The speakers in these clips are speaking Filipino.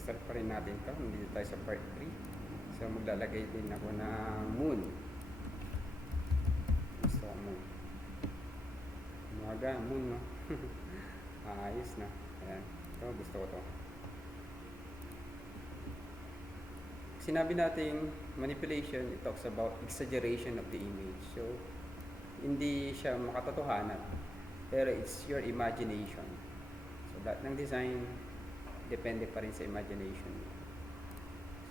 start pa rin natin ito. Nandito tayo sa part 3. So maglalagay din ako ng moon. Gusto ko moon. Umaga, moon, no? Ayos na. Ayan. Ito, gusto ko to. Sinabi nating manipulation, it talks about exaggeration of the image. So, hindi siya makatotohanan, pero it's your imagination. So, lahat ng design, depende pa rin sa imagination.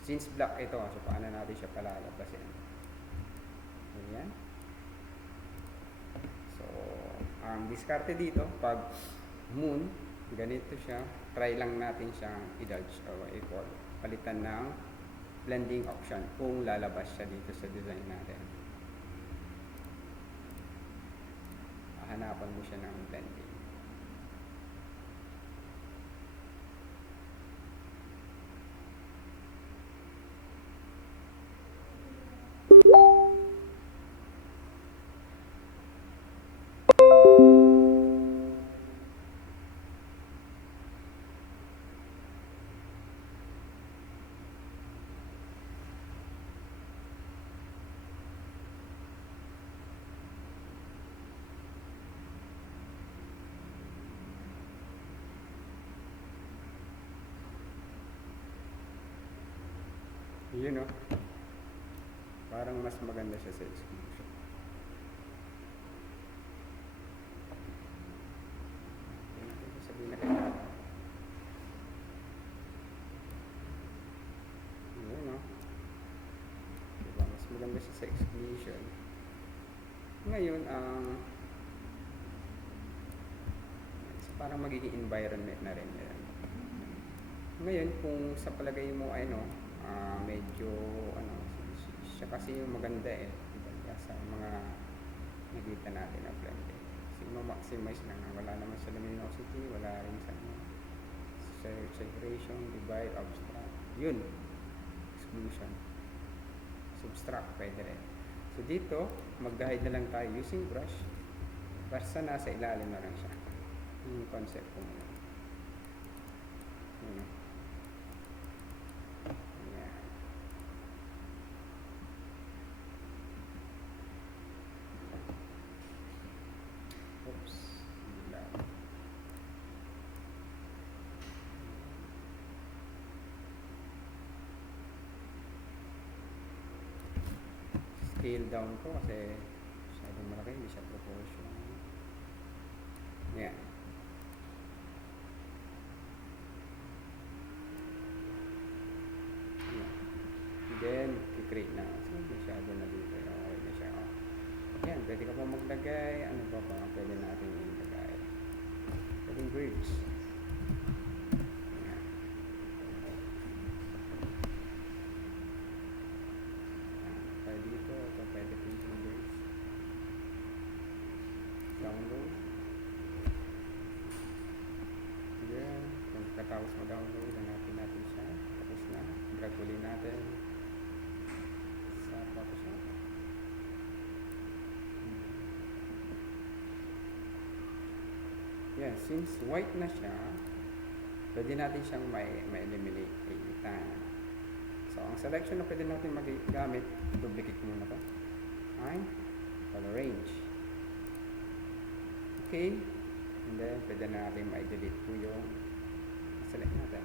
Since black ito, so paano natin siya palalabasin? Ayan. So, ang diskarte dito, pag moon, ganito siya, try lang natin siyang i-dodge o i-call. Palitan ng blending option kung lalabas siya dito sa design natin. Hanapan mo siya ng blending. Yun, no? Parang mas maganda siya sa exclusion. Okay, sabihin na kayo. Yun, no? Diba? Mas maganda siya sa exclusion. Ngayon, parang magiging environment na rin yan. Ngayon, kung sa palagay mo ay no, medyo siya kasi yung maganda diba, sa mga nakita natin na blend kasi ma-maximize lang, wala naman sa luminosity, wala rin sa saturation, divide, abstract, yun, exclusion, subtract, pwede rin. So dito, mag-guide na lang tayo using brush, basta nasa ilalim na lang siya, yung concept ko muna. Yun. Oops. Scale down ko kasi masyadong malaki, hindi siya proportion. Yeah. Then, i-create na. So, masyado na dito. Okay na siya. Yan, pwede ka pa maglagay. Ano pa pa pwede natin ilagay? Pwedeng birds. Yan. Pwede dito. Ito pwede painting birds. Download. Yan. Kung katapos mo download, hanapin natin siya. Tapos na. Drag ulit natin. Yeah, since white na siya, pwede natin siyang ma-eliminate. So, ang selection na pwede natin magamit, duplicate muna ito, ay color range. Okay, and then pwede na natin ma-delete po yung select natin.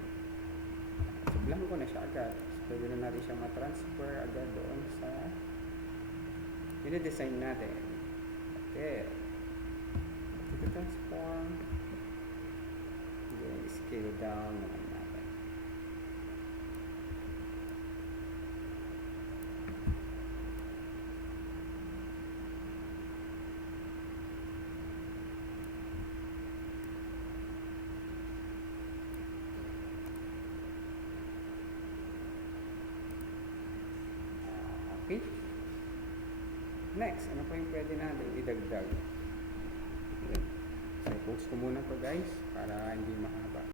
So, blanco na siya agad. So, pwede na natin siyang ma-transfer agad doon sa i-design natin. Okay. Transform, then scale down naman natin. Okay. Next, ano pa yung pwede natin idagdag? So, i-post ko muna to guys para hindi mahaba.